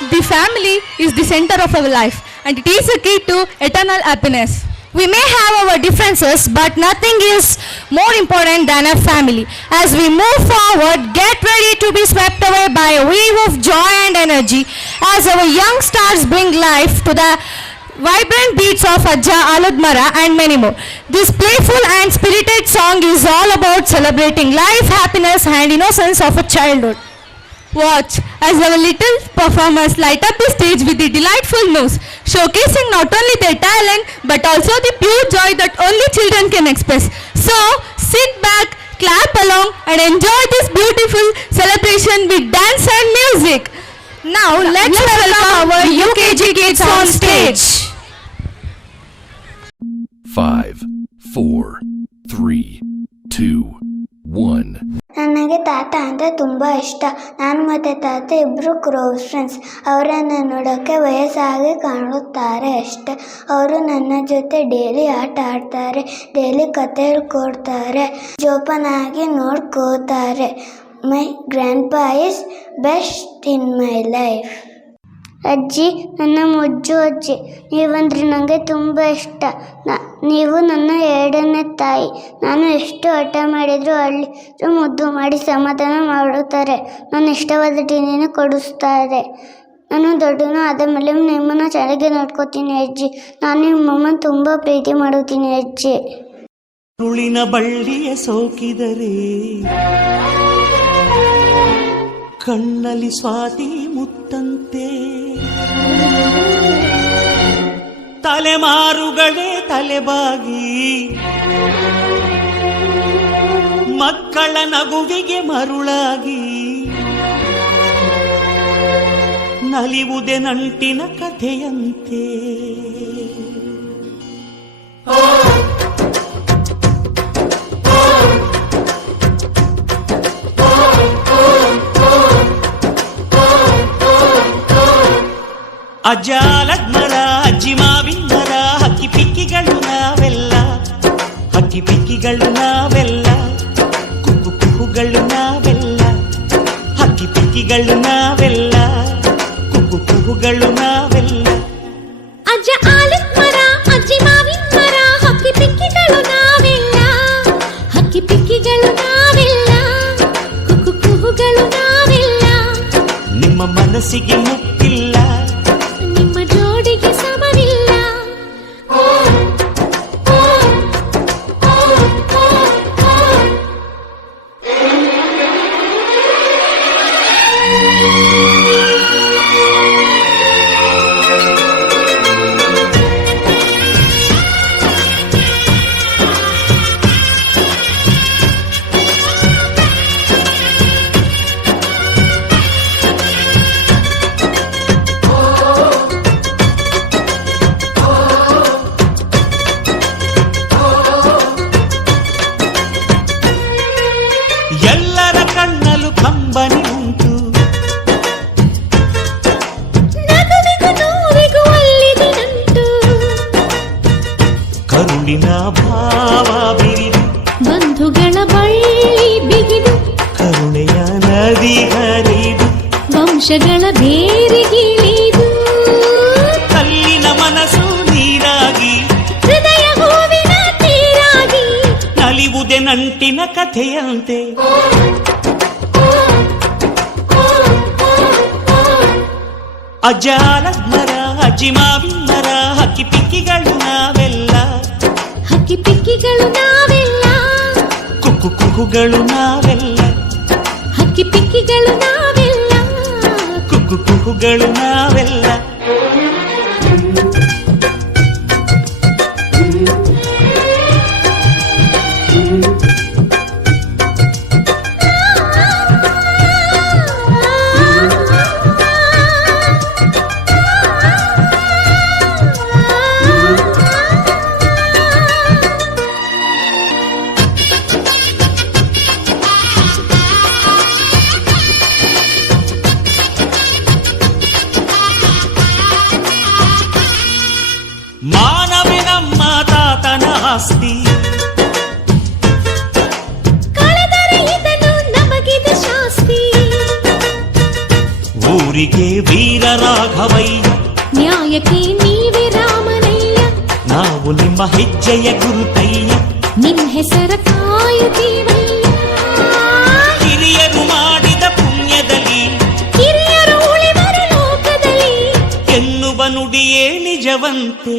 The family is the center of our life and it is the key to eternal happiness. We may have our differences, but nothing is more important than a family. As we move forward, get ready to be swept away by a wave of joy and energy as our young stars bring life to the vibrant beats of Ajja Aludmara and many more. This playful and spirited song is all about celebrating life, happiness and innocence of a childhood. Watch as our little performers light up the stage with the delightful news, showcasing not only their talent but also the pure joy that only children can express. So, sit back, clap along and enjoy this beautiful celebration with dance and music. Now, let's welcome our UKG kids on stage. 5, 4, 3, 2, 1. ನನಗೆ ತಾತ ಅಂದರೆ ತುಂಬ ಇಷ್ಟ. ನಾನು ಮತ್ತು ತಾತ ಇಬ್ಬರು close friends. ಅವರನ್ನು ನೋಡೋಕ್ಕೆ ವಯಸ್ಸಾಗಿ ಕಾಣುತ್ತಾರೆ ಅಷ್ಟೆ. ಅವರು ನನ್ನ ಜೊತೆ ಡೈಲಿ ಆಟ ಆಡ್ತಾರೆ, ಡೈಲಿ ಕತೆ ಹೇಳ್ಕೊಡ್ತಾರೆ, ಜೋಪಾನಾಗಿ ನೋಡ್ಕೋತಾರೆ. My grandpa is best in my life. ಅಜ್ಜಿ, ನನ್ನ ಮುಜ್ಜು ಅಜ್ಜಿ, ನೀವಂದ್ರೆ ನನಗೆ ತುಂಬ ಇಷ್ಟ. ನೀವು ನನ್ನ ಎರಡನೇ ತಾಯಿ. ನಾನು ಎಷ್ಟು ಹಠ ಮಾಡಿದರೂ ಅಲ್ಲಿ ಮುದ್ದು ಮಾಡಿ ಸಮಾಧಾನ ಮಾಡುತ್ತಾರೆ. ನಾನು ಇಷ್ಟವಾದ ಟೀನಿನ ಕೊಡಿಸ್ತಾರೆ. ನಾನು ದೊಡ್ಡನು ಆದ ಮೇಲೆ ನಿಮ್ಮನ್ನು ಚೆನ್ನಾಗಿ ನೋಡ್ಕೋತೀನಿ ಅಜ್ಜಿ. ನಾನು ನಿಮ್ಮಮ್ಮನ ತುಂಬ ಪ್ರೀತಿ ಮಾಡುತ್ತೀನಿ ಅಜ್ಜಿ. ಹುಳಿನ ಬಳ್ಳಿಯ ಸೋಕಿದರೆ ಕಣ್ಣಲ್ಲಿ ಸ್ವಾತಿ ಮುತ್ತಂತೆ, ತಲೆಮಾರುಗಳೇ ತಲೆಬಾಗಿ ಮಕ್ಕಳ ನಗುವಿಗೆ ಮರುಳಾಗಿ ನಲಿವುದೇ ನಂಟಿನ ಕಥೆಯಂತೆ. ಅಜ್ಜ ಆಲದ್ಮರ, ಅಜ್ಜಿ ಮಾವಿನ ಮರ, ಹಕ್ಕಿ ಪಿಕ್ಕಿಗಳು ನಾವೆಲ್ಲ, ಹಕ್ಕಿ ಪಿಕ್ಕಿಗಳು ನಾವೆಲ್ಲ, ಕುಕ್ಕು ಕುಹುಗಳು ನಾವೆಲ್ಲ, ಹಕ್ಕಿ ಪಿಕ್ಕಿಗಳು ನಾವೆಲ್ಲ, ಕುಕ್ಕು ಕುಹುಗಳು ನಾವೆಲ್ಲ. ಅಜ್ಜ ಆಲದ್ಮರ, ಅಜ್ಜಿ ಮಾವಿನ ಮರ, ಹಕ್ಕಿ ಪಿಕ್ಕಿಗಳು ನಾವೆಲ್ಲ, ಹಕ್ಕಿ ಪಿಕ್ಕಿಗಳು ನಾವೆಲ್ಲ, ಕುಕ್ಕು ಕುಹುಗಳು ನಾವೆಲ್ಲ. ನಿಮ್ಮ ಮನಸ್ಸಿಗೆ ಮುಟ್ಟಿಲ್ಲ, ನಿಮ್ಮ ಜೋಡಿಗೆ ಸಮವಿಲ್ಲ. ಎಲ್ಲರ ಕಣ್ಣಲು ಕಂಬನಿ ಉಂಟು, ನಗುವಿಗೂ ನೋವಿಗೂ ಅಲ್ಲಿದೆ ನಂಟು, ಕರುಳಿನ ಭಾವ ಬಿರಿದು, ಬಂಧುಗಳ ಬಳ್ಳಿ ಬಿಗಿದು, ಕರುಣೆಯ ನದಿ ಹರಿದು, ವಂಶಗಳ ಬೇರಿಗಿಳಿದು, ಕಲ್ಲಿನ ಮನಸ್ಸು ನೀರಾಗಿ, ಹೃದಯ ಹೂವಿನ ತೀರಾಗಿ, ನಲಿವುದೇ ನಂಟಿನ ಕಥೆಯಂತೆ. ಅಜ್ಜ ಆಲದ್ಮರ, ಅಜ್ಜಿ ಮಾವಿನ ಮರ, ಹಕ್ಕಿ ಪಿಕ್ಕಿಗಳು ನಾವೆಲ್ಲ, ಹಕ್ಕಿ ಪಿಕ್ಕಿಗಳು ನಾವೆಲ್ಲ, ಕುಕ್ಕು ಕುಹುಗಳು ನಾವೆಲ್ಲ, ಹಕ್ಕಿ ಪಿಕ್ಕಿಗಳು ನಾವೆಲ್ಲ, ಕುಕ್ಕು ಕುಹುಗಳು ನಾವೆಲ್ಲ. ಊರಿಗೆ ವೀರ ರಾಘವಯ್ಯ, ನ್ಯಾಯಕ್ಕೆ ನೀವೇ ರಾಮನಯ್ಯ, ನಾವು ನಿಮ್ಮ ಹೆಜ್ಜೆಯ ಗುರುತಯ್ಯ, ನಿಮ್ ಹೆಸರ ಕಾಯುತ್ತೀವಯ್ಯ. ಹಿರಿಯರು ಮಾಡಿದ ಪುಣ್ಯದಲ್ಲಿ ಹಿರಿಯರು ಉಳಿವರು ಲೋಕದಲ್ಲಿ ಎನ್ನುವ ನುಡಿಯೇ ನಿಜವಂತೆ.